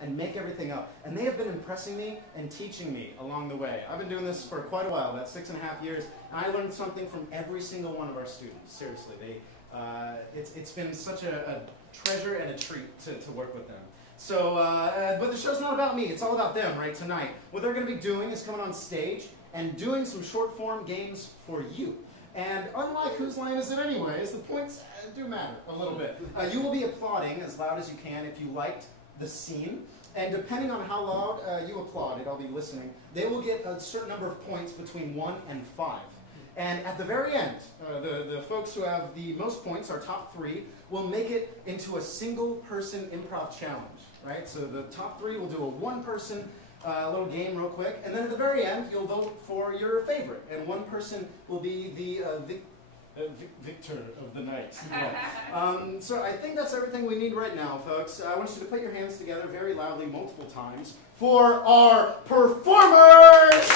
and make everything up. And they have been impressing me and teaching me along the way. I've been doing this for quite a while, about 6.5 years, and I learned something from every single one of our students. Seriously, it's been such a treasure and a treat to work with them. So, but the show's not about me, it's all about them, right, tonight. What they're going to be doing is coming on stage and doing some short-form games for you. And unlike Whose Line Is It Anyways, the points do matter a little bit. You will be applauding as loud as you can if you liked the scene. And depending on how loud you applauded, I'll be listening, they will get a certain number of points between 1 and 5. And at the very end, the folks who have the most points, our top 3, will make it into a single-person improv challenge, right? So the top 3 will do a one-person little game real quick, and then at the very end, you'll vote for your favorite, and one person will be the victor of the night. So I think that's everything we need right now, folks. I want you to put your hands together very loudly multiple times for our performers!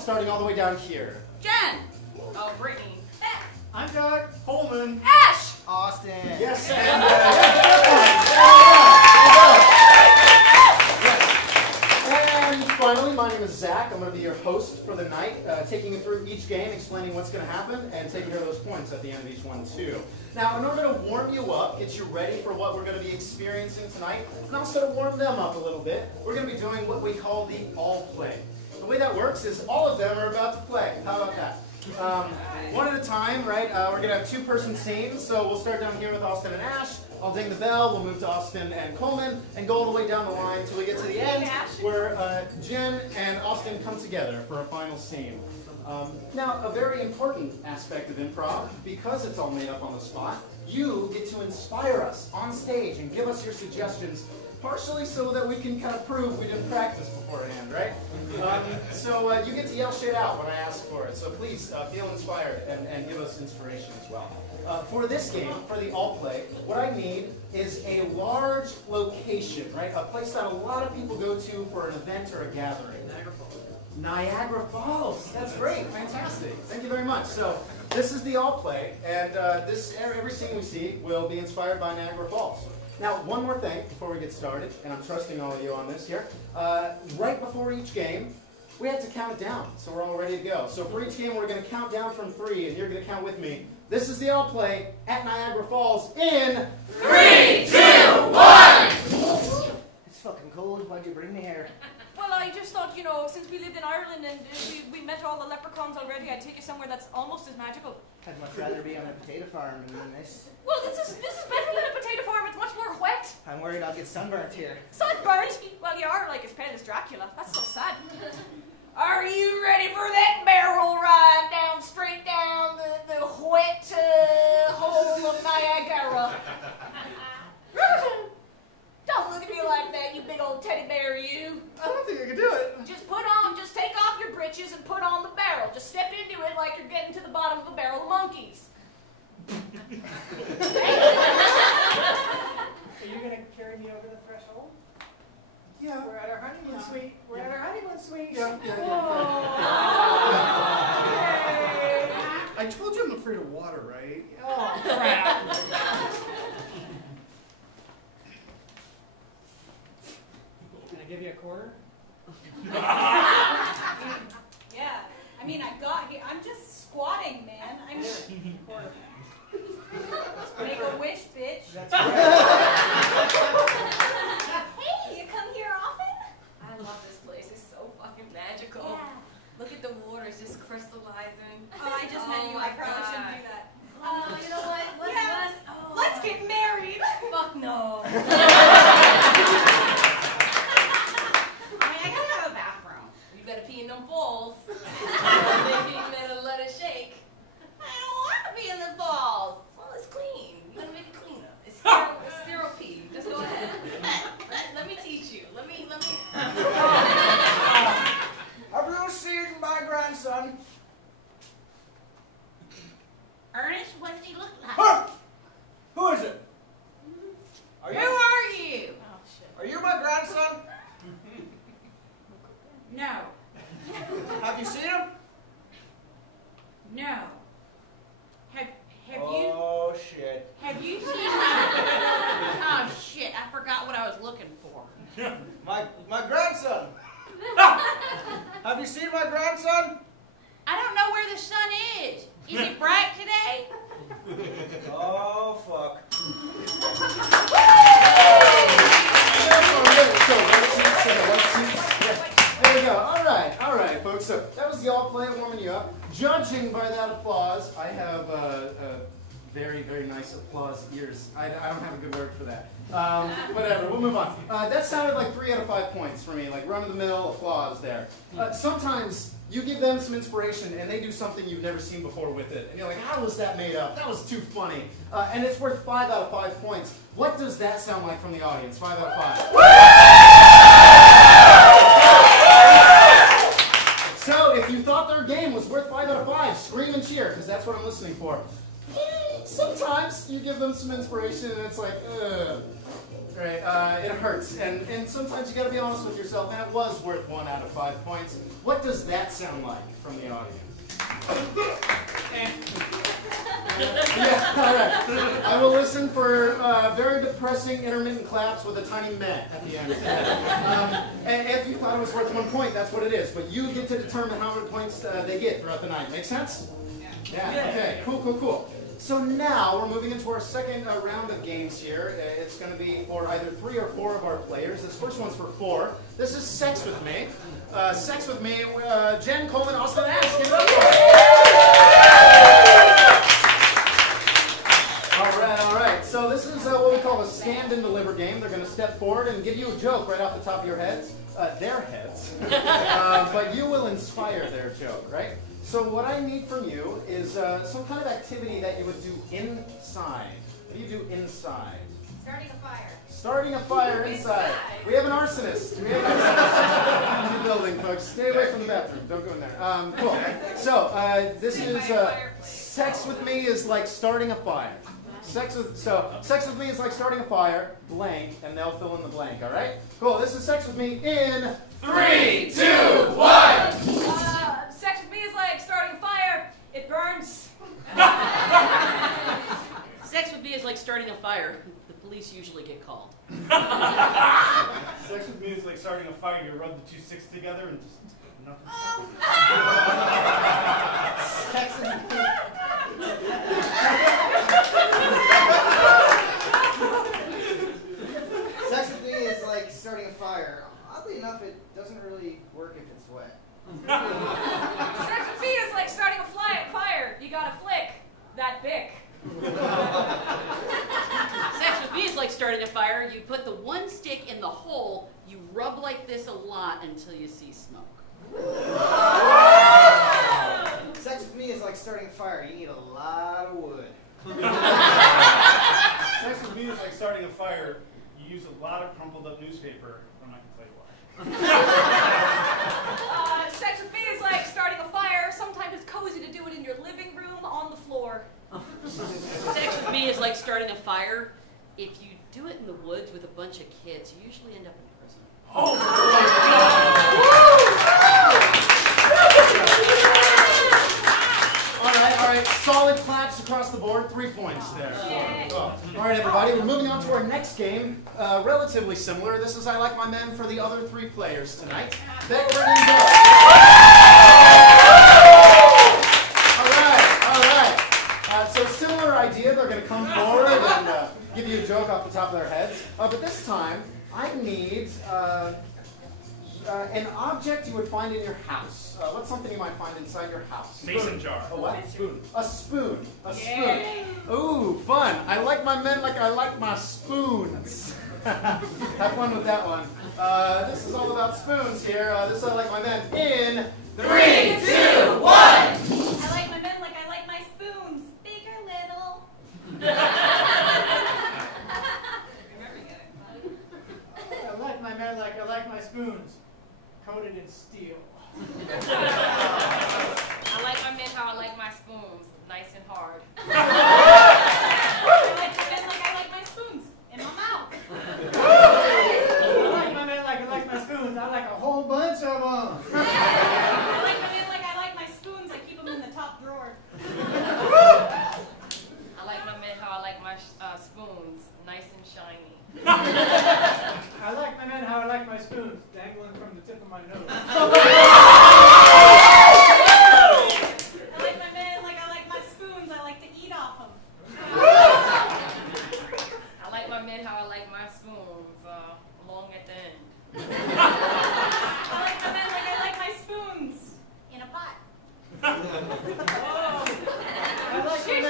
Starting all the way down here. Jen! Oh, Brittany. I'm Doug. Coleman. Ash! Austin. Yes, and finally, my name is Zach. I'm going to be your host for the night, taking you through each game, explaining what's going to happen, and taking care of those points at the end of each one, too. Now, in order to warm you up, get you ready for what we're going to be experiencing tonight, and also to warm them up a little bit, we're going to be doing what we call the all play. The way that works is all of them are about to play. How about that? One at a time, right? We're going to have two-person scenes, so we'll start down here with Austin and Ash. I'll ding the bell, we'll move to Austin and Coleman, and go all the way down the line until we get to the end, where Jen and Austin come together for a final scene. Now, a very important aspect of improv, because it's all made up on the spot, you get to inspire us on stage and give us your suggestions, partially so that we can kind of prove we didn't practice beforehand, right? So you get to yell shit out when I ask for it. So please feel inspired and give us inspiration as well. For this game, for the all play, what I need is a large location, right? A place that a lot of people go to for an event or a gathering. Niagara Falls. Niagara Falls. That's great. Fantastic. Thank you very much. So this is the all play, and every scene we see will be inspired by Niagara Falls. Now, one more thing before we get started, and I'm trusting all of you on this here. Right before each game, we have to count it down, so we're all ready to go. So for each game, we're going to count down from 3, and you're going to count with me. This is the all play at Niagara Falls in 3, 2, 1! It's fucking cold. Why'd you bring me here? Well, I just thought, you know, since we lived in Ireland and we met all the leprechauns already, I'd take you somewhere that's almost as magical. I'd much rather be on a potato farm than this. Well, this is better than a potato farm. It's much more wet. I'm worried I'll get sunburnt here. Sunburnt? Well, you are like as pale as Dracula. That's so sad. Are you ready for that barrel ride down, straight down the wet hole of Niagara? Don't look at me like that, you big old teddy bear, you. I don't think I can do it. Just take off your britches and put on the barrel. Just step into it like you're getting to the bottom of a barrel of monkeys. Are you going to carry me over the threshold? Yeah. We're at our honeymoon suite. We're at our honeymoon suite. Yeah. Yay. I told you I'm afraid of water, right? Oh, crap. Can I give you a quarter? Yeah. I mean, I got here. I'm just squatting, man. I'm just... Quarter. Make a wish, bitch. That's right. Hey, you come here often? I love this place. It's so fucking magical. Yeah. Look at the water. It's just crystallizing. Oh, I just met you. I probably shouldn't do that. You know what? Let's get married. Fuck no. I gotta have a bathroom. You better pee in them falls. Maybe you better let it shake. I don't want to be in the falls. Well, it's clean. You gotta make it cleaner. It's sterile pee. Just go ahead. Let me teach you. Let me. Have you seen my grandson? you seen my grandson? I don't know where the sun is. Is it bright today? Oh, fuck. There we go. All right, folks. So that was the all play warming you up. Judging by that applause, I have very, very nice applause ears. I don't have a good word for that. Whatever, we'll move on. That sounded like 3 out of 5 points for me, like run-of-the-mill applause there. Sometimes you give them some inspiration and they do something you've never seen before with it. And you're like, how was that made up? That was too funny. And it's worth 5 out of 5 points. What does that sound like from the audience? 5 out of 5. So if you thought their game was worth 5 out of 5, scream and cheer, because that's what I'm listening for. Sometimes you give them some inspiration and it's like, ugh. Right, it hurts. And sometimes you gotta be honest with yourself, and it was worth 1 out of 5 points. What does that sound like from the audience? Yeah, all right. I will listen for very depressing intermittent claps with a tiny meh at the end. And if you thought it was worth 1 point, that's what it is. But you get to determine how many points they get throughout the night. Make sense? Yeah. Okay. Cool. So now we're moving into our second round of games here. It's going to be for either 3 or 4 of our players. This first one's for 4. This is Sex With Me. Sex With Me, Jen, Coleman, Austin, Ash. Give it up for it. All right. So this is what we call a stand and deliver game. They're going to step forward and give you a joke right off the top of your heads. Their heads. But you will inspire their joke, right? So what I need from you is some kind of activity that you would do inside. What do you do inside? Starting a fire. Starting a fire inside. We have an arsonist. We have an arsonist in the building, folks. Stay away from the bathroom. Don't go in there. Cool. So this is Sex With Me is like starting a fire. Sex with Me is like starting a fire, blank, and they'll fill in the blank, all right? Cool, this is Sex With Me in 3, 2, 1! Sex with me is like starting a fire. It burns. Sex with me is like starting a fire. The police usually get called. Sex with me is like starting a fire. You rub the 2 sticks together and just nothing. Sex with me. Sex with me is like starting a fire. Oddly enough, it doesn't really work if it's wet. Sex with me is like starting a fire. You gotta flick that bick. Sex with me is like starting a fire. You put the 1 stick in the hole, you rub like this a lot until you see smoke. Sex with me is like starting a fire. You need a lot of wood. Sex with me is like starting a fire. You use a lot of crumpled up newspaper. I'm not going to tell you why. Sex with me is like starting a fire. Sometimes it's cozy to do it in your living room on the floor. Sex with me is like starting a fire. If you do it in the woods with a bunch of kids, you usually end up in prison. Oh! All right. Solid claps across the board. 3 points there. All right, everybody. We're moving on to our next game. Relatively similar. This is I Like My Men for the other 3 players tonight. Beck, Brittany, and Doug. All right. So similar idea. They're going to come forward and give you a joke off the top of their heads. But this time, I need an object you would find in your house. What's something you might find inside your house? Mason jar. A what? Spoon. A spoon. A Yeah. spoon. Ooh, fun. I like my men like I like my spoons. Have fun with that one. This is all about spoons here. This is I Like My Men in 3, 2, 1! I like my men like I like my spoons. Big or little. I like my men like I like my spoons, coated in steel. I like my men how I like my spoons, nice and hard. I like my men like I like my spoons in my mouth. I like my men like I like my spoons. I like a whole bunch of them. I like my men like I like my spoons. I keep them in the top drawer. I like my men how I like my spoons, nice and shiny. I like my men how I like my spoons, dangling from the tip of my nose.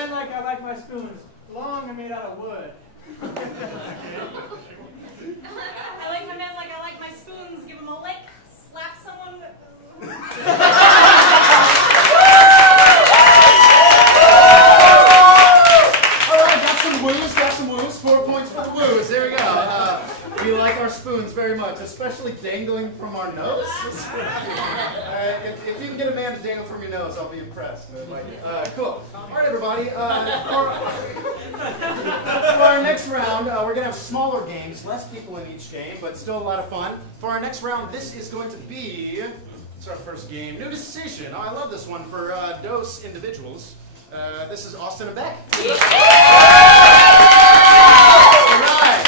men like I like my spoons, long and made out of wood. I like my men like I like my spoons. Give them a lick, slap someone. All right, got some woos. 4 points for the woos. There we go. We like our spoons very much, especially dangling from our nose. If you can get a man to dangle from your nose, I'll be impressed. Cool. All right, everybody. For our next round, we're going to have smaller games, less people in each game, but still a lot of fun. For our next round, this is going to be, it's our first game, New Decision. Oh, I love this one for those individuals. This is Austin and Beck. All right.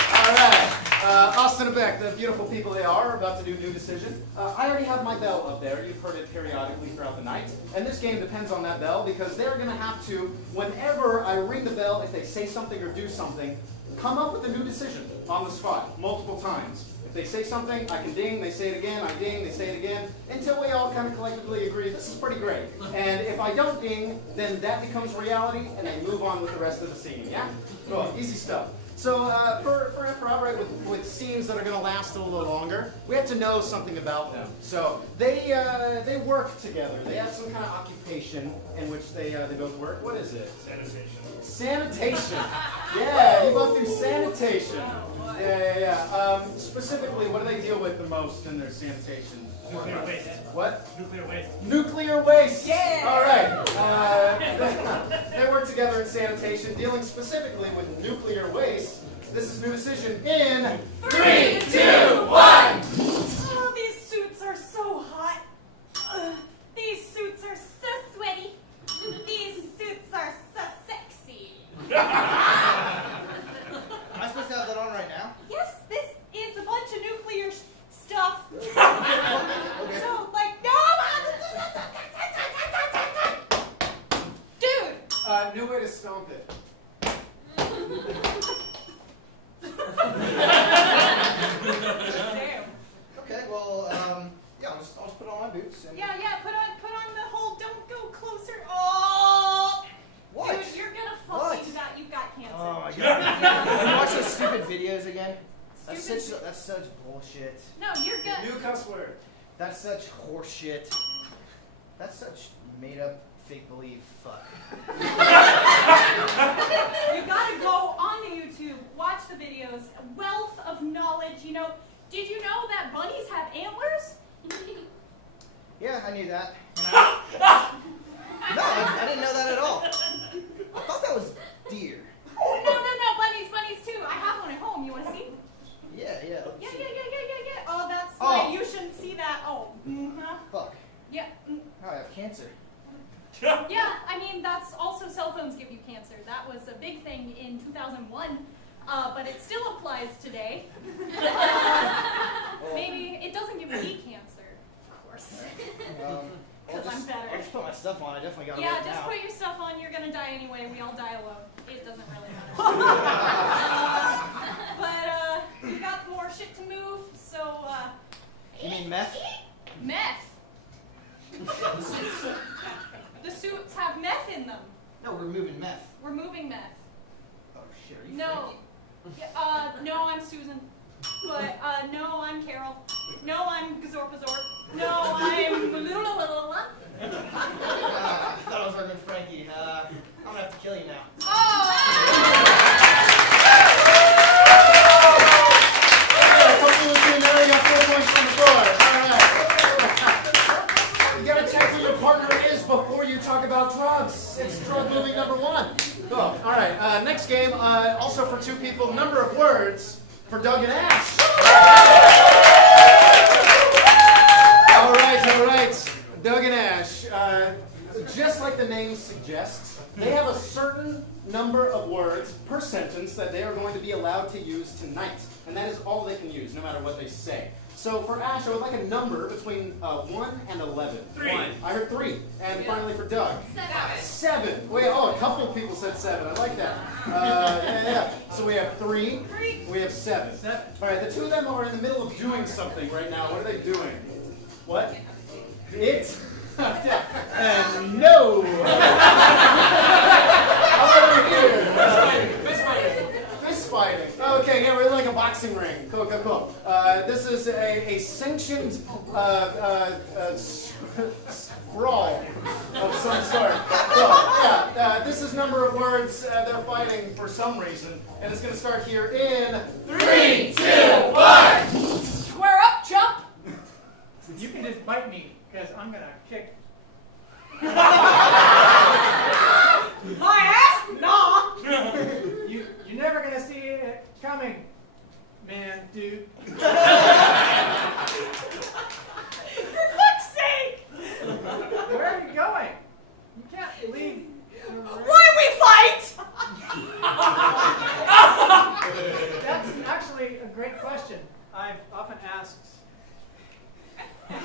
Austin and Beck, the beautiful people they are about to do New Decision. I already have my bell up there. You've heard it periodically throughout the night. And this game depends on that bell because they're going to have to, whenever I ring the bell, if they say something or do something, come up with a new decision on the spot, multiple times. If they say something, I can ding, they say it again, I ding, they say it again, until we all kind of collectively agree, this is pretty great. And if I don't ding, then that becomes reality, and they move on with the rest of the scene, yeah? Cool, easy stuff. So for improv, right, with scenes that are going to last a little longer, we have to know something about them. So they work together. They have some kind of occupation in which they both work. What is it? Sanitation. Sanitation. Yeah, you both do sanitation. Yeah. Specifically, what do they deal with the most in their sanitation? Nuclear waste. What? Nuclear waste. Nuclear waste. Yeah. All right. They work together in sanitation, dealing specifically with nuclear waste. This is New Decision in 3, 2, 1. Oh, these suits are so hot. These suits are so sweaty. These suits are so sexy. Am I supposed to have that on right now? Yes, this is a bunch of nuclear stuff. Okay. So, like, no! Dude! New way to stomp it. Damn. Okay, well, yeah, I'll just put on my boots. And Yeah, put on the whole don't go closer. Oh! What? Dude, you're gonna fuck What? me. You've got cancer. Oh my god. Yeah. You watch those stupid videos again? That's Stupid- such bullshit. No, you're good. New cuss word. That's such horseshit. That's such made up fake believe fuck. You gotta go onto YouTube, watch the videos, wealth of knowledge. You know, did you know that bunnies have antlers? Yeah, I knew that. No, I didn't know that at all. I thought that was deer. No, bunnies too. I have one at home. You wanna see? Yeah. Yeah. Oh, that's Oh. right. You shouldn't see that. Oh, Fuck. yeah. Oh, I have cancer. Yeah, I mean, that's also cell phones give you cancer. That was a big thing in 2001, but it still applies today. Maybe it doesn't give me cancer, of course. Because I'm better. I'll just put my stuff on. I definitely got to Yeah, work just now. put your stuff on. You're going to die anyway. We all die alone. It doesn't really matter. But we got more shit to move, so... You mean meth? Meth. The suits have meth in them. No, we're moving meth. We're moving meth. Oh shit, are you No. Frankie? No, I'm Susan. But, no, I'm Carol. No, I'm Gazorpazorp. No, I'm... I thought I was working with Frankie. I'm gonna have to kill you now. Hopefully we'll see you there. You got 4 points on the board. All right. You gotta check who your partner is before you talk about drugs. It's drug movie number 1. Cool. All right. Next game, also for 2 people, number of words for Doug and Ash. All right. Doug and Ash. Just like the name suggests, they have a certain number of words per sentence that they are going to be allowed to use tonight. And that is all they can use, no matter what they say. So for Ash, I would like a number between 1 and 11. 3. I heard 3. And finally for Doug. 7. Wait, a couple of people said 7. I like that. Yeah. So we have 3. We have 7. All right, the 2 of them are in the middle of doing something right now. What are they doing? What? It's... and no! All cool. This is a sanctioned sprawl of some sort. So, yeah, this is number of words they're fighting for some reason, and it's going to start here in 3, 2, 1. Square up, jump. You can just bite me, because I'm going to kick. My ass? Nah. You're never going to see it coming, man, dude. For fuck's sake! Where are you going? You can't leave. Why we fight? That's actually a great question. I've often asked. You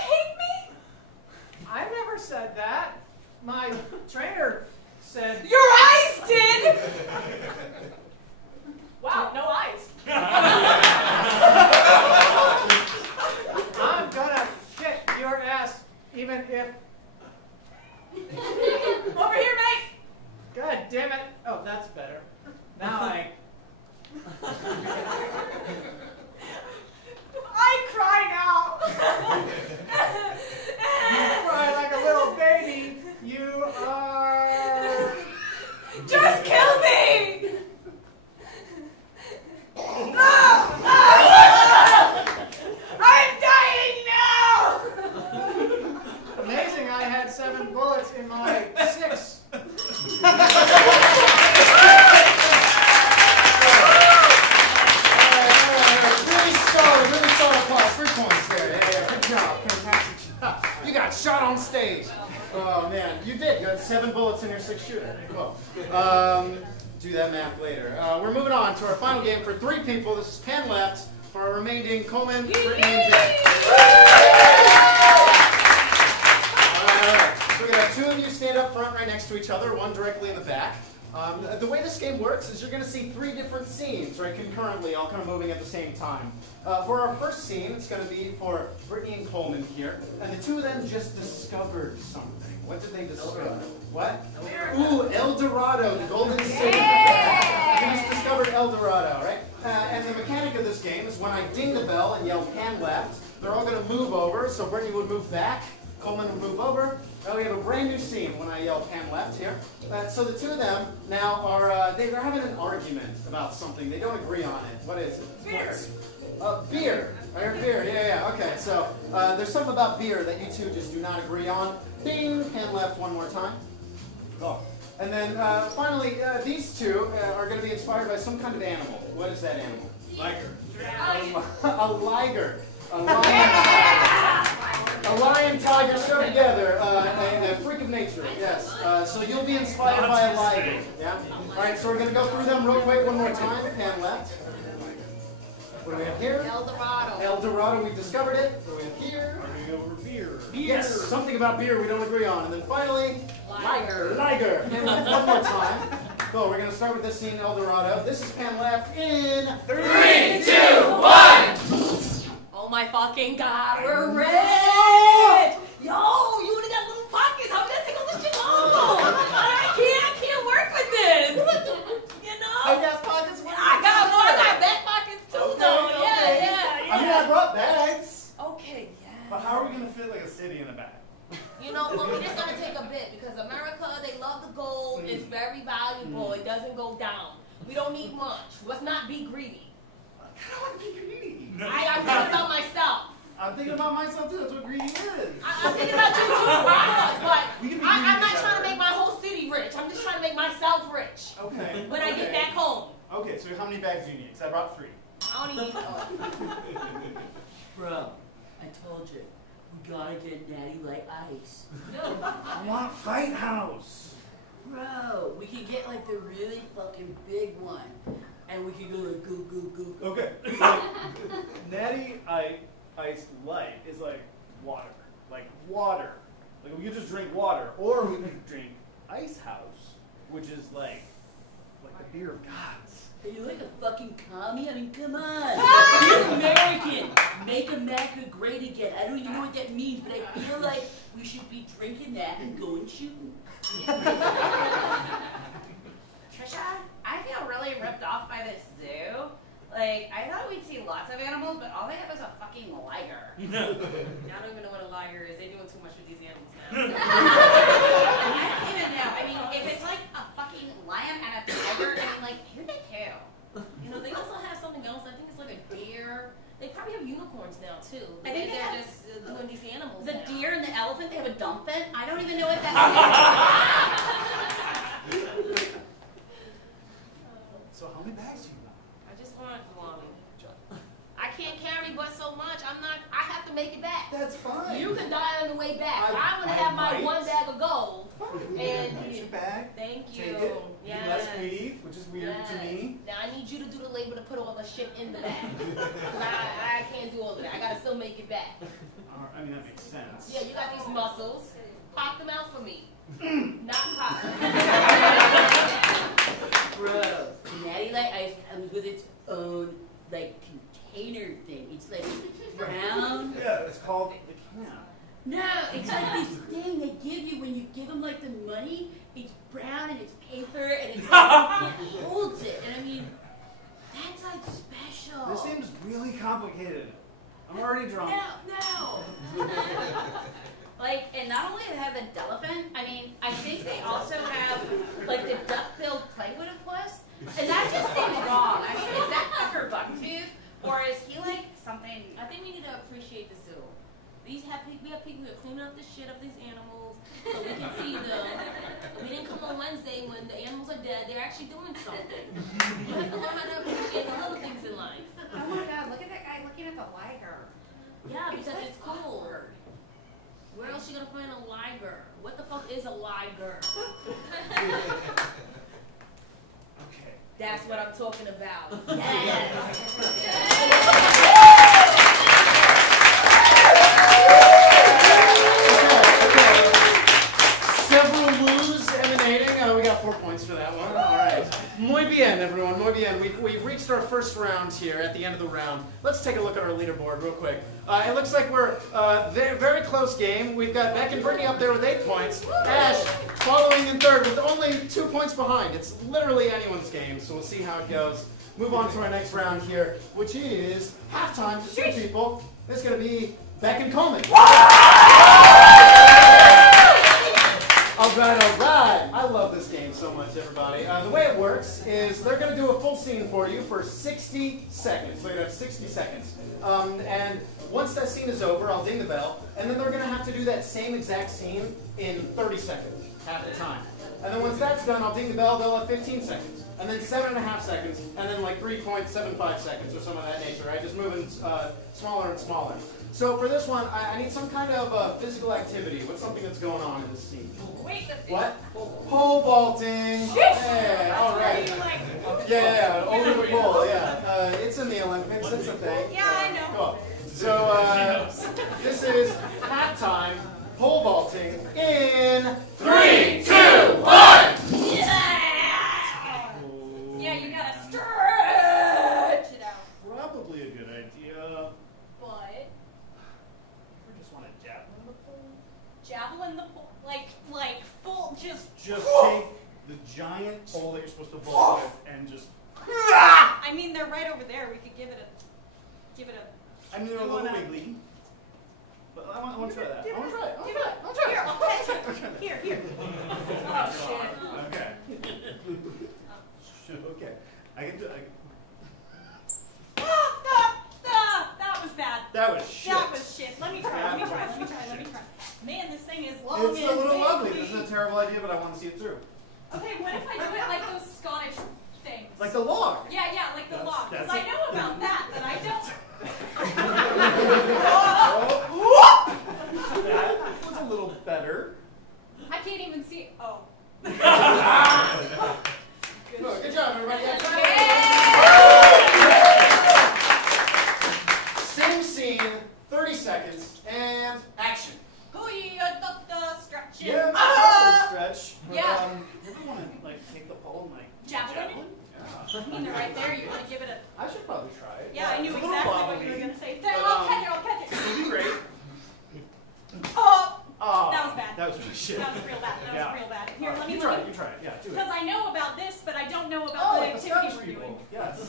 hate me? I never said that. My trainer said. Your eyes did! Wow, no eyes. I'm gonna kick your ass, even if. Over here, mate. God damn it! Oh, that's better. Now I cry now. you cry like a little baby. You are. Just kill me! I'm dying now! Amazing, I had 7 bullets in my 6. Really solid applause. 3 points there. Yeah, good job. Fantastic job. You got shot on stage. Oh, man. You did. You had 7 bullets in your 6 shooter. Cool. Do that math later. We're moving on to our final game for 3 people. This is Pan left for our remaining Coleman, Brittany, and Jack. So we're going to have 2 of you stand up front right next to each other, one directly in the back. The way this game works is you're going to see 3 different scenes, right, concurrently, all kind of moving at the same time. For our first scene, it's going to be for Brittany and Coleman here, and the 2 of them just discovered something. What did they discover? What? Ooh, El Dorado, the Golden City. Yeah! You just discovered El Dorado, right? And the mechanic of this game is when I ding the bell and yell pan left, they're all going to move over, so Brittany would move back, Coleman would move over. Now we have a brand new scene when I yell pan left here. So the 2 of them now are they're having an argument about something. They don't agree on it. What is it? Beer. Beer. I heard beer. Yeah. Okay. So there's something about beer that you 2 just do not agree on. Ding. Pan left one more time. Oh. And then finally, these 2 are going to be inspired by some kind of animal. What is that animal? Liger. A liger. A lion, tiger, show together, a freak of nature, yes. So you'll be inspired by a liger, yeah? All right, so we're going to go through them real quick one more time. Pan left. What do we have here? El Dorado. El Dorado, we discovered it. What do we have here? Arguing over beer. Yes, something about beer we don't agree on. And then finally, Liger. liger. Pan left one more time. Cool, we're going to start with this scene, El Dorado. This is pan left in 3, 2, 1. Oh my fucking god, we're rich! Yo, you only got little pockets. How did I take all this shit off? I can't work with this. You know? I got pockets. I got back pockets too, though. Yeah. I mean, I brought bags. Okay, yeah. But how are we going to fit like a city in the back? You know, well, we're just gonna take a bit because America, they love the gold. It's very valuable. It doesn't go down. We don't need much. Let's not be greedy. I don't want to be greedy. I'm thinking about myself. I'm thinking about myself too. That's what greedy is. I'm thinking about you too, of course, but We can be I'm not greedy trying to together. make my whole city rich. I'm just trying to make myself rich Okay. when I get back home. Okay, so how many bags do you need? Because I brought 3. I don't need Bro, I told you, we gotta get Natty like ice. I want Fight House. Bro, we can get like the really fucking big one. And we can go like goo goo goo. Okay. Like, Natty Ice Light is like water. Like water. Like we could just drink water. Or we could drink Ice House, which is like the beer of gods. Are you like a fucking commie? I mean, come on. You're American. Make America great again. I don't even know what that means, but I feel like we should be drinking that and going shooting. Trisha, I feel really ripped off by by this zoo. Like, I thought we'd see lots of animals, but all they have is a fucking liger. I don't even know what a liger is. They're doing too much with these animals now. I don't even know. I mean, if it's like a fucking lion and a tiger, I mean, like, who they kill? You know, they also have something else. I think it's like a deer. They probably have unicorns now too. I think they're they have just doing these animals. The now. deer and the elephant, they have a dumphin. I don't even know what that is. So how many bags do you want? I just want one. I can't carry but so much. I have to make it back. That's fine. You can die on the way back. I I'm gonna have my might. 1 bag of gold. And here's your bag. Thank you. Take it. Yes. You let me, which is weird to me. Now I need you to do the labor to put all the shit in the bag. 'Cause I can't do all of that. I gotta still make it back. I mean, that makes sense. Yeah, you got these muscles. Pop them out for me. Not pop. Bro, Natty Light Ice comes with its own like container thing. It's like brown. Yeah, it's called the can. No, it's like this thing they give you when you give them like the money. It's brown and it's paper and it's like, it holds it. And I mean, that's like special. This seems really complicated. I'm already drunk. No. Like, and not only do they have the elephant, I mean, I think they also have, like, the duck-billed platypus. And that just seems wrong. I mean, is that Dr. Bucktooth? Or is he, like, something... I think we need to appreciate the zoo. We have people who are cleaning up the shit of these animals so we can see them. We didn't come on Wednesday when the animals are dead. They're actually doing something. You have to learn how to appreciate the little things in life. Oh, my God, look at that guy looking at the liger. Yeah, because it's cool. Where else you gonna find a liger? What the fuck is a liger? Okay. That's what I'm talking about. Yes. Several woos emanating. We got 4 points for that one. All right. Muy bien, everyone. Muy bien. We've reached our first round here at the end of the round. Let's take a look at our leaderboard real quick. It looks like we're very close game. We've got Beck and Brittany up there with 8 points. Ash following in third with only 2 points behind. It's literally anyone's game, so we'll see how it goes. Move on to our next round here, which is halftime for 2 people. It's going to be Beck and Coleman. All right. I love this game so much, everybody. The way it works is they're going to do a full scene for you for 60 seconds. So you have 60 seconds. And once that scene is over, I'll ding the bell, and then they're going to have to do that same exact scene in 30 seconds, half the time. And then once that's done, I'll ding the bell, they'll have 15 seconds. And then 7.5 seconds, and then like 3.75 seconds or some of that nature, right? Just moving smaller and smaller. So for this one, I need some kind of physical activity. What's something that's going on in this scene? Weightlifting. What? Pole vaulting. Yeah, all right. Yeah, over the pole, yeah. It's in the Olympics, it's a thing. Yeah, I know. Cool. So this is halftime pole vaulting in 3, 2, 1. Yeah, you gotta stretch it out. Probably a good idea. But We just want to javelin the pole. javelin the pole, like full, just. Just take the giant pole that you're supposed to vault with and just. I mean, they're right over there. We could give it a. I mean, they're a You little wanna- wiggly. But I want to try that. I want to try it. Give it. Here, I'll catch it. Here. Oh shit. Okay. Okay. I can do. That was bad. That was shit. That was shit. Let me try. Man, this thing is long It's and a little ugly. wiggly. This is a terrible idea, but I want to see it through. Okay, what if I do it like those Scottish things? Like the log. Yeah, like the log. Because that's I know about that, but I don't. That was a little better. I can't even see. Oh. Good job, everybody. Same scene, 30 seconds, and action. Stretching. Yeah, that's a stretch. Yeah. You ever want to like take the pole and like Javelin? Yeah. I mean, they're right there. You're gonna give it a. I should probably try it. Yeah, I knew It's a little exactly what wobbly, you were gonna say. but, I'll catch it. It'll be great. Oh, Oh, that was bad. That was really shit. That was real bad. Yeah. Here, let me. You try it. Yeah, do it. Because I know about this, but I don't know about Oh, the like the activity Scottish we're people. doing. Yes.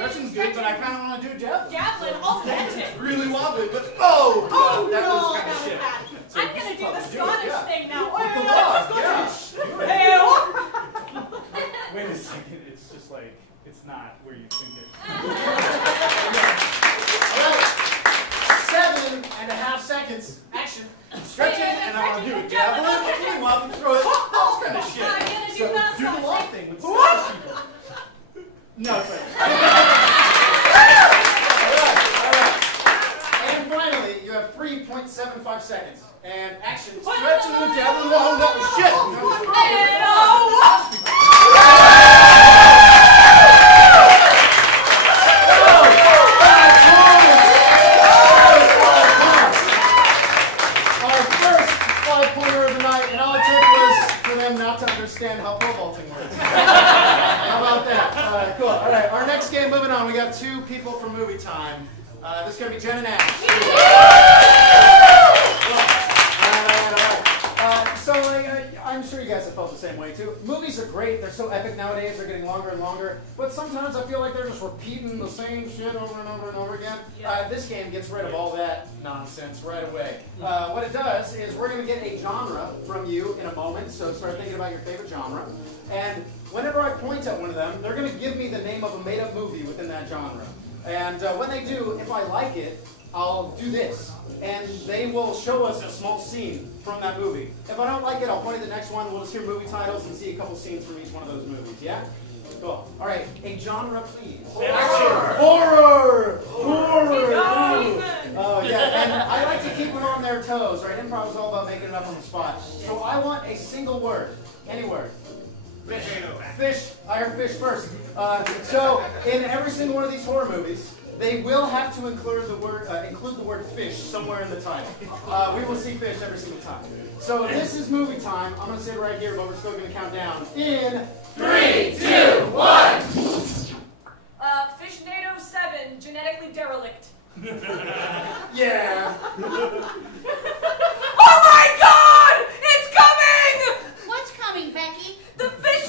Stretching's good, but I kind of want to do javelin. Javelin, I'll catch it. Really wobbly, but oh, Oh, that no, was kind that of was shit. bad. So I'm you gonna should do the probably it, Scottish yeah. thing now. With the Oh, log, Scottish. yeah. Hey, Wait a second, it's just like, it's not where you think it. All right, 7.5 seconds. Action. Stretch it, and I want to do a javelin. Really wobbly, throw it. That was kind of shit. I'm gonna do So that do the Scottish long thing. thing with Scottish people. No, it's like. All right. And finally, you have 3.75 seconds. And action. Stretch and do javelin. Whoa, that was shit. Our first 5-pointer of the night, and all it took was for them not to understand how pole vaulting works. How about that? All right, cool. All right, our next game, moving on. We got 2 people for movie time. This is going to be Jen and Ash. I'm sure you guys have felt the same way too. Movies are great. They're so epic nowadays. They're getting longer and longer. But sometimes I feel like they're just repeating the same shit over and over and over again. This game gets rid of all that nonsense right away. What it does is we're going to get a genre from you in a moment. So start thinking about your favorite genre. And whenever I point at one of them, they're going to give me the name of a made-up movie within that genre. And when they do, if I like it, I'll do this. And they will show us a small scene from that movie. If I don't like it, I'll point to the next one. We'll just hear movie titles and see a couple scenes from each one of those movies. Yeah? Cool. All right. A genre, please. Horror! Horror! Oh, yeah. And I like to keep them on their toes, right? Improv is all about making it up on the spot. So I want a single word. Any word. Fish. Fish. I heard fish first. So in every single one of these horror movies, they will have to include the word fish somewhere in the title. We will see fish every single time. So this is movie time. I'm going to sit right here, but we're still going to count down in 3, 2, 1. Fishnado 7, genetically derelict. Yeah. Oh my God! It's coming! What's coming, Becky? The fish.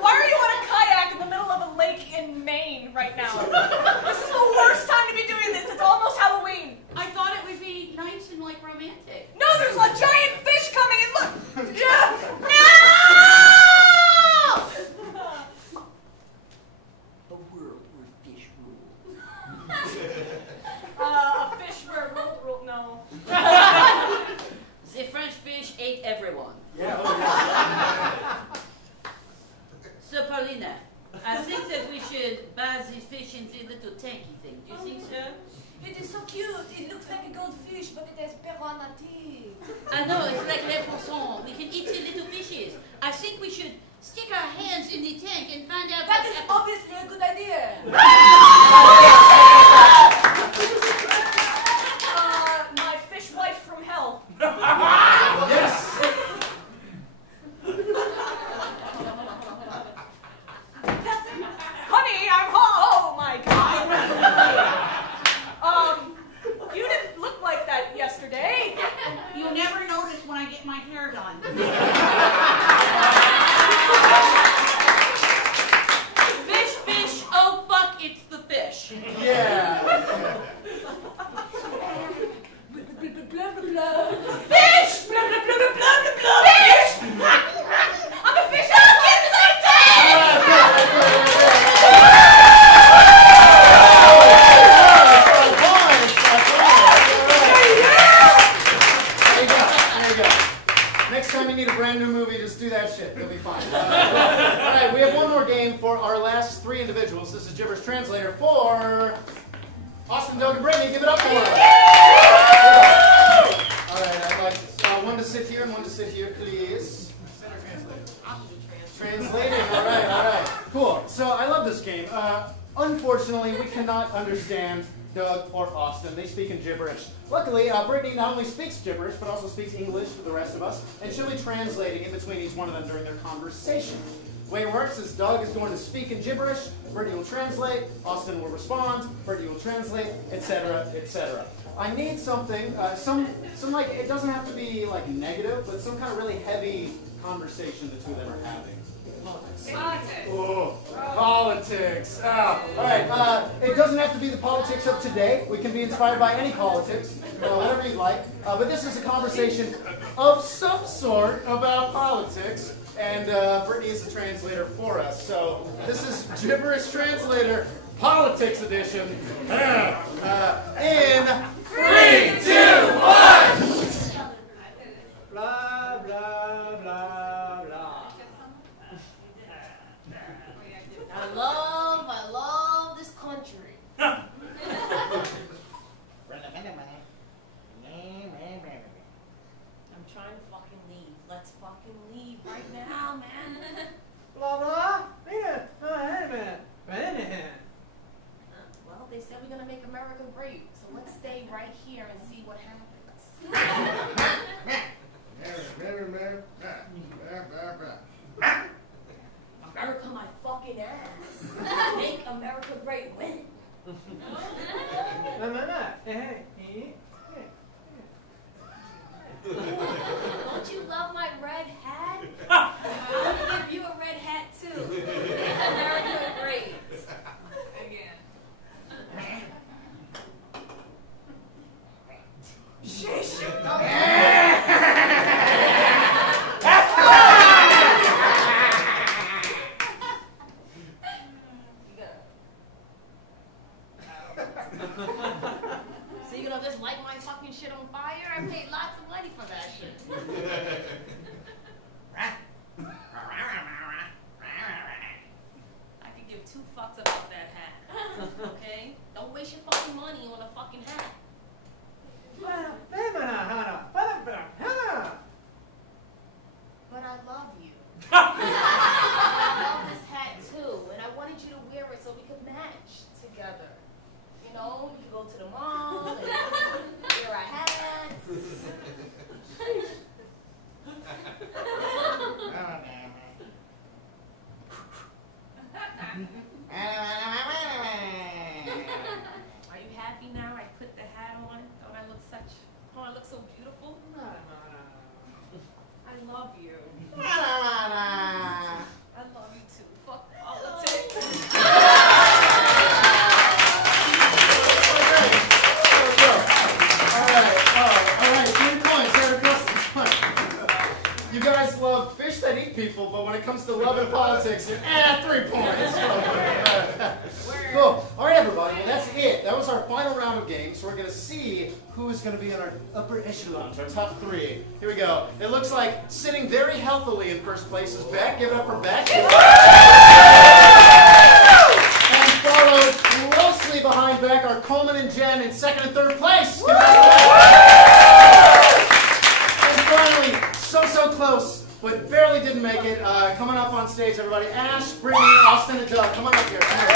Why are you on a kayak in the middle of a lake in Maine right now? This is the worst time to be doing this. It's almost Halloween. I thought it would be nice and like romantic. No, there's a giant fish coming and look. Yeah. A world where fish rule. A fish where rule. No. The French fish ate everyone. Yeah. So, Paulina, I think that we should buy these fish in the little tanky thing. Do you think so? It is so cute. It looks like a goldfish, but it has piranha teeth. I know, it's like les poissons. We can eat the little fishes. I think we should stick our hands in the tank and find out That is obviously a good idea. My fish wife from hell. Yes. Honey, I'm home. Oh my God. You didn't look like that yesterday. You'll never notice when I get my hair done. fish, fish. Oh fuck, it's the fish. Yeah. Fish! Blah, blah, blah, blah, blah, blah, blah. Fish! I'm a fish out of There you go. Next time you need a brand new movie, just do that shit. It'll be fine. All right, we have one more game for our last 3 individuals. This is Gibberish Translator for Austin, Doug, and Brittany. Give it up for them. All right, I'd like one to sit here and one to sit here, please. Translating. All right. Cool. So I love this game. Unfortunately, we cannot understand Doug or Austin. They speak in gibberish. Luckily, Brittany not only speaks gibberish, but also speaks English for the rest of us, and she'll be translating in between each one of them during their conversation. The way it works is Doug is going to speak in gibberish, Brittany will translate, Austin will respond, Brittany will translate, etc., etc. I need something, some like, it doesn't have to be like negative, but some kind of really heavy conversation the two of them are having. Politics. Oh, politics. politics. All right, it doesn't have to be the politics of today. We can be inspired by any politics, whatever you'd like. But this is a conversation of some sort about politics, and Brittany is the translator for us. So this is Gibberish Translator Politics Edition. In 3, 2, 1. Blah, blah, blah, blah. I love this country. I'm trying to fucking leave. Let's fucking leave right now, man. Blah, blah. Mira, hey, man. Well, they said we're gonna make America great, so let's stay right here and see what happens. America my fucking ass. Make America great win. Don't you love my red hat? I'll give you a red hat too. Make America great. Again. Sheesh. So you gonna just light my fucking shit on fire? I paid lots of money for that shit. I could give 2 fucks about that hat. Okay? Don't waste your fucking money on a fucking hat. But I love you. I love this hat too, and I wanted you to wear it so we could match together. You know, we could go to the mall and wear our hats. Are you happy now? I put the hat on. Don't I look so beautiful? I love you. I love you too. Fuck politics. Alright, 3 points right across the front. You guys love fish that eat people, but when it comes to love and politics, you're 3 points. Cool. Alright, everybody, well, that's it. That was our final round of games. So we're going to see who is going to be in our upper echelons, our top 3. Here we go. It looks like sitting very healthily in first place is Beck. Give it up for Beck. And followed closely behind Beck are Coleman and Jen in second and third place. Give it up for them. And finally, so close, but barely didn't make it. Coming up on stage, everybody. Ash, Brittany, Austin, and Doug. Come on up here. Come here.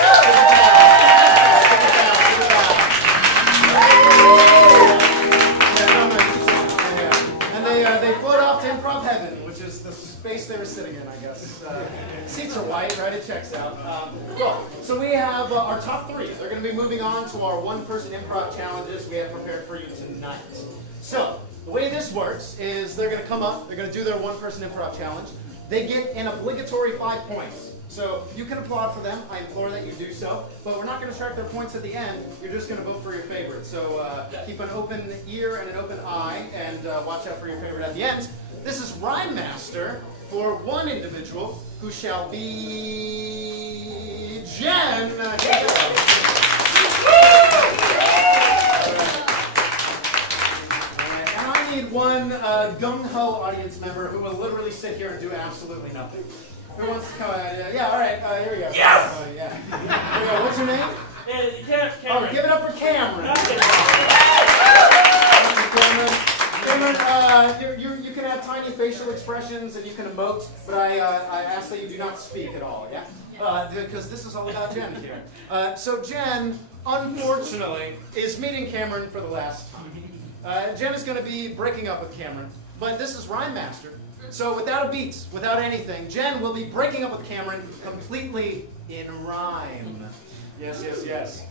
And they float off to improv heaven, which is the space they were sitting in, I guess. Seats are white, right? It checks out. Cool. So we have our top 3. They're going to be moving on to our one-person improv challenges we have prepared for you tonight. So the way this works is they're going to come up, they're going to do their one-person improv challenge. They get an obligatory 5 points. So you can applaud for them. I implore that you do so. But we're not going to track their points at the end. You're just going to vote for your favorite. So keep an open ear and an open eye, and watch out for your favorite at the end. This is Rhyme Master for one individual, who shall be Jen. Need one gung-ho audience member who will literally sit here and do absolutely nothing. Who wants to come? Yeah, all right, here we go. Yes! Yeah. Here we go. What's your name? Cameron. Oh, give it up for Cameron. Cameron, you can have tiny facial expressions and you can emote, but I ask that you do not speak at all, yeah? Because this is all about Jen here. So Jen, unfortunately, is meeting Cameron for the last time. Jen is going to be breaking up with Cameron, but this is Rhyme Master. So without a beat, without anything, Jen will be breaking up with Cameron completely in rhyme. Yes, yes, yes.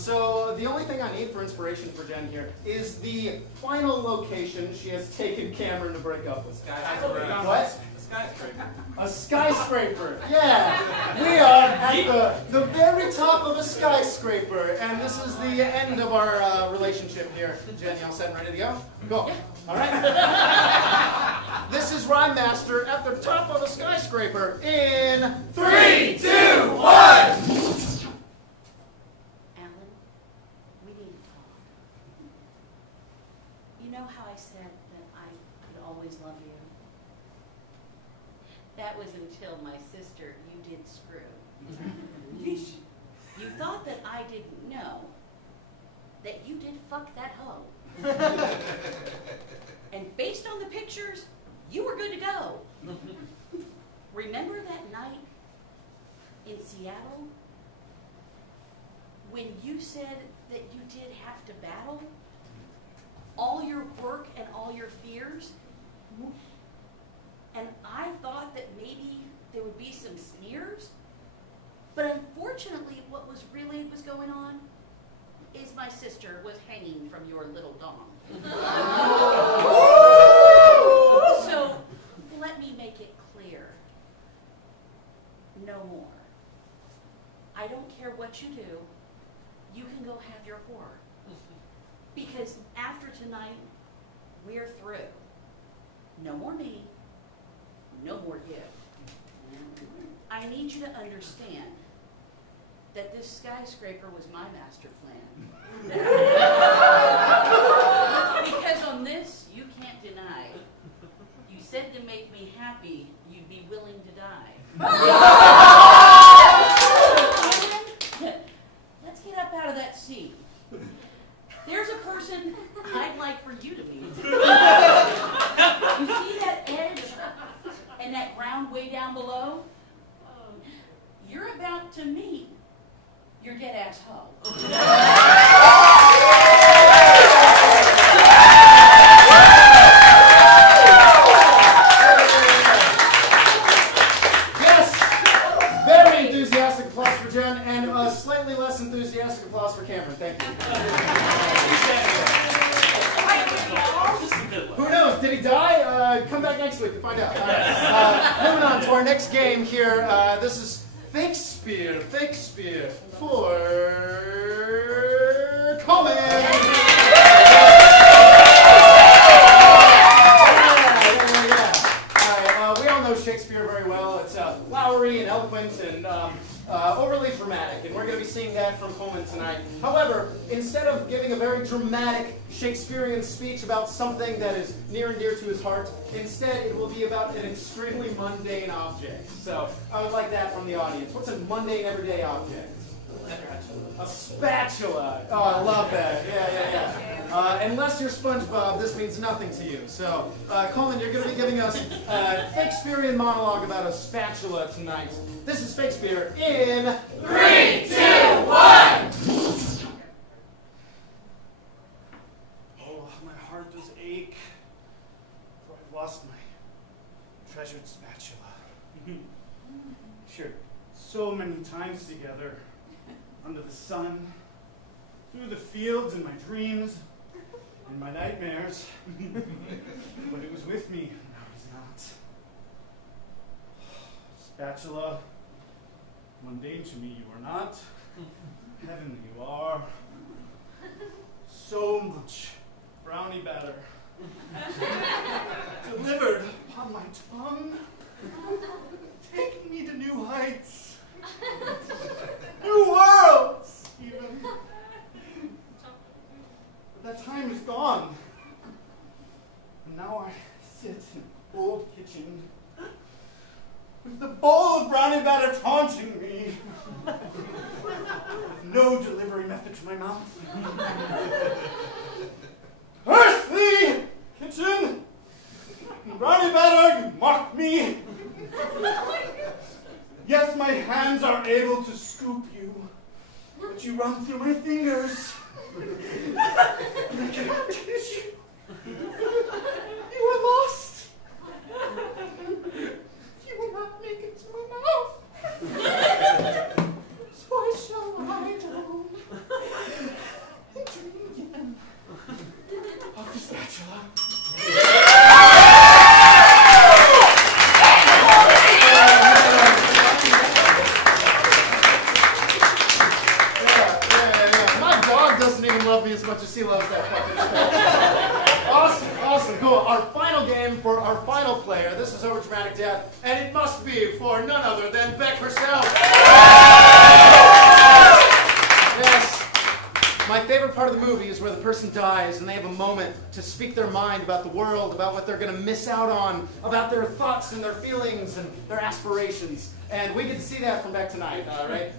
So the only thing I need for inspiration for Jen here is the final location she has taken Cameron to break up with. Sky High Road. What? skyscraper. A skyscraper, yeah. We are at the very top of a skyscraper, and this is the end of our relationship here. Jen, you all set and ready to go? Go. All right. This is Rhyme Master at the top of a skyscraper in 3, 2, 1. Alan, we need to talk. You know how I said that I could always love you? That was until my sister, you did screw. You thought that I didn't know that you did fuck that hoe. And based on the pictures, you were good to go. Remember that night in Seattle when you said that you did have to battle all your work and all your fears? And I thought that maybe there would be some sneers. But unfortunately, what was going on is my sister was hanging from your little dong. So let me make it clear. No more. I don't care what you do. You can go have your whore. Because after tonight, we're through. No more me. No more you. I need you to understand that this skyscraper was my master plan. Because on this, you can't deny. You said to make me happy, you'd be willing to die. Let's get up out of that seat. There's a person I'd like for you to meet. You see that edge and that ground way down below? You're about to meet your dead-ass hoe. Yes! Very enthusiastic applause for Jen, and a slightly less enthusiastic applause for Cameron. Thank you. Who knows? Did he die? Come back next week to find out. Moving on to our next game here. This is Fakespeare for Coleman. We all know Shakespeare very well. It's flowery and eloquent and overly dramatic, and we're going to be seeing that from Coleman tonight. However, instead of giving a very dramatic Shakespearean speech about something that is near and dear to his heart, instead it will be about an extremely mundane object. So I would like that from the audience. What's a mundane, everyday object? A spatula. Oh, I love that. Yeah. Unless you're SpongeBob, this means nothing to you. So, Coleman, you're going to be giving us a Shakespearean monologue about a spatula tonight. This is Shakespeare in 3, 2, 1. Oh, my heart does ache, for I've lost my treasured spatula. Shared so many times together, under the sun, through the fields in my dreams, in my nightmares. But it was with me, now it is not. Spatula, mundane to me you are not, heavenly you are. So much brownie batter delivered upon my tongue, taking me to new heights, new worlds even. But that time is gone, and now I sit in an old kitchen with the bowl of brownie batter taunting me, with no delivery method to my mouth. Curse thee, kitchen! Brownie batter, you mock me! Yes, my hands are able to scoop you, but you run through my fingers. And I cannot touch you. You are lost. You will not make it to my mouth. So I shall lie down and dream again of the spatula. must be for none other than Beck herself. Yes. My favorite part of the movie is where the person dies and they have a moment to speak their mind about the world, about what they're going to miss out on, about their thoughts and their feelings and their aspirations. And we get to see that from Beck tonight, right?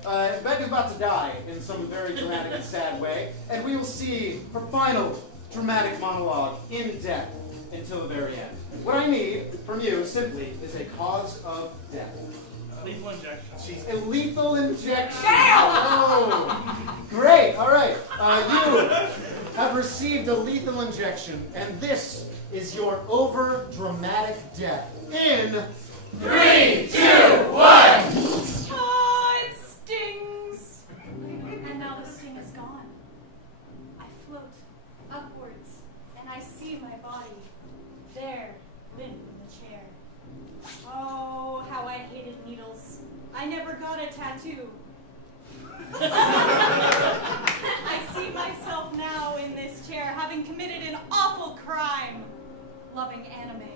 Beck is about to die in some very dramatic and sad way, and we will see her final dramatic monologue in death until the very end. What I need from you, simply, is a cause of death. Lethal injection. She's a lethal injection. Oh, great. All right. You have received a lethal injection, and this is your over-dramatic death. In 3, 2, 1. Oh, it stings. And now the sting is gone. I float upwards, and I see my body there, limp in the chair. Oh, how I hated needles. I never got a tattoo. I see myself now in this chair, having committed an awful crime, loving anime.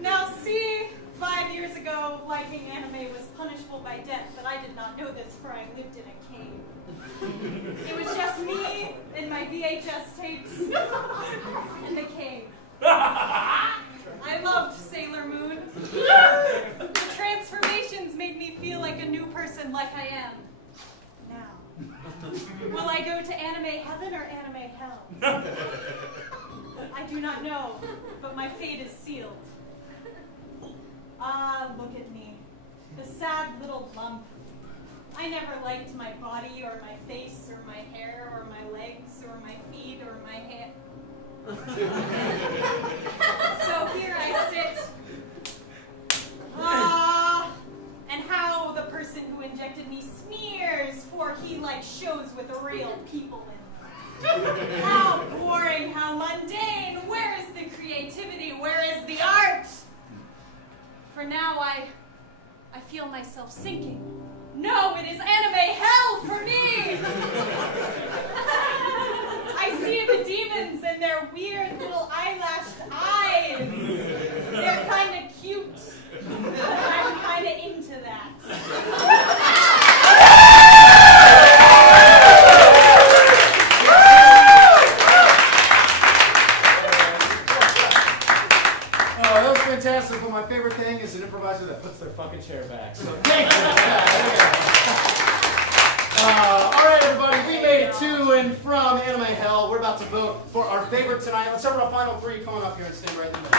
Now see, 5 years ago, liking anime was punishable by death, but I did not know this, for I lived in a cave. It was just me and my VHS tapes and the cave. I loved Sailor Moon. The transformations made me feel like a new person, like I am now. Will I go to anime heaven or anime hell? I do not know, but my fate is sealed. Ah, look at me, the sad little lump. I never liked my body or my face or my hair or my legs or my feet or my hair. So here I sit. Ah, and how the person who injected me sneers, for he likes shows with real people in them. How boring, how mundane. Where is the creativity? Where is the art? For now I feel myself sinking. No, it is anime hell for me! I see the demons and their weird little eyelashed eyes. They're kind of cute. I'm kind of into that. Oh, that was fantastic, but my favorite thing is an improviser that puts their fucking chair back. So thank you. All right, everybody, we made it to and from Anime Hell. We're about to vote for our favorite tonight. Let's start with our final three. Come on up here and stand right in the middle.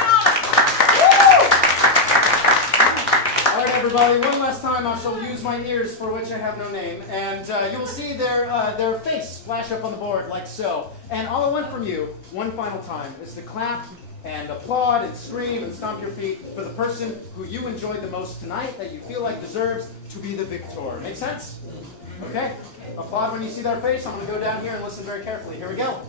All right, everybody, one last time I shall use my ears, for which I have no name, and you will see their face flash up on the board like so. And all I want from you, one final time, is to clap and applaud and scream and stomp your feet for the person who you enjoyed the most tonight, that you feel like deserves to be the victor. Make sense? Okay? Applaud when you see their face. I'm going to go down here and listen very carefully. Here we go.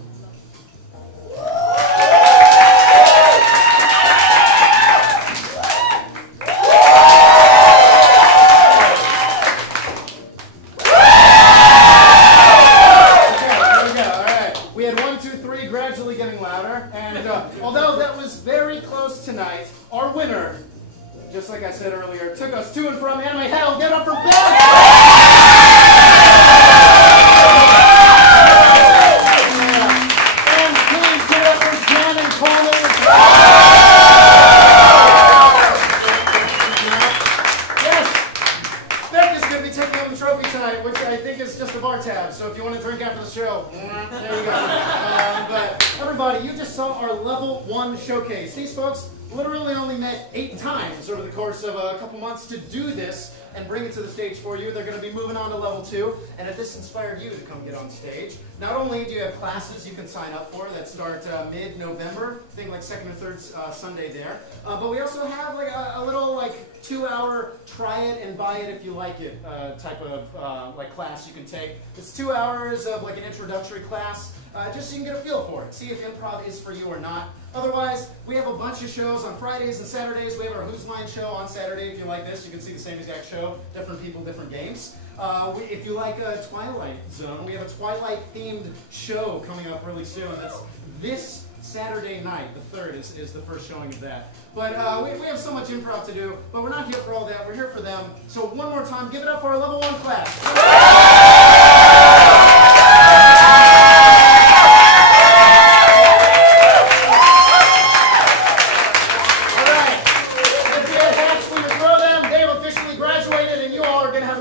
Although that was very close tonight, our winner, just like I said earlier, took us to and from Anime Hell. Get up for Beck! And please get up for Jan and Coleman. Yes, Beck is going to be taking home the trophy tonight, which I think is just a bar tab. So if you want to drink after the show, there you go. But everybody, you just saw our level 1 showcase. These folks literally only met 8 times over the course of a couple months to do this and bring it to the stage for you. They're going to be moving on to level 2, and if this inspired you to come get on stage, not only do you have classes you can sign up for that start mid-November, I think like 2nd or 3rd Sunday there, but we also have like a little like 2-hour try it and buy it if you like it type of like class you can take. It's 2 hours of like an introductory class, just so you can get a feel for it, see if improv is for you or not. Otherwise, we have a bunch of shows on Fridays and Saturdays. We have our Who's Line show on Saturday. If you like this, you can see the same exact show, different people, different games. If you like Twilight Zone, we have a Twilight-themed show coming up really soon. That's this Saturday night, the 3rd, is the first showing of that. But we have so much improv to do, but we're not here for all that. We're here for them. So one more time, give it up for our level 1 class.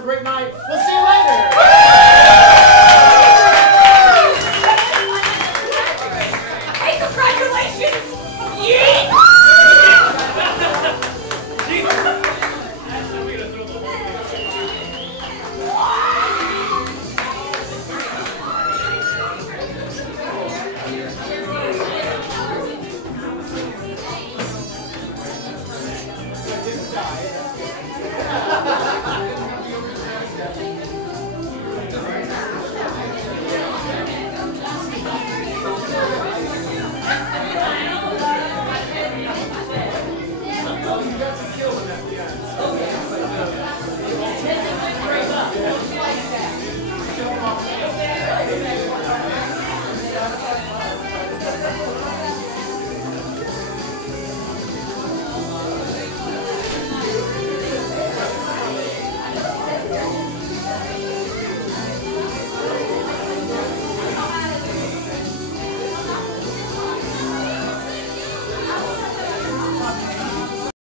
Great night. We'll see you later. Hey, congratulations! Yeet! This guy.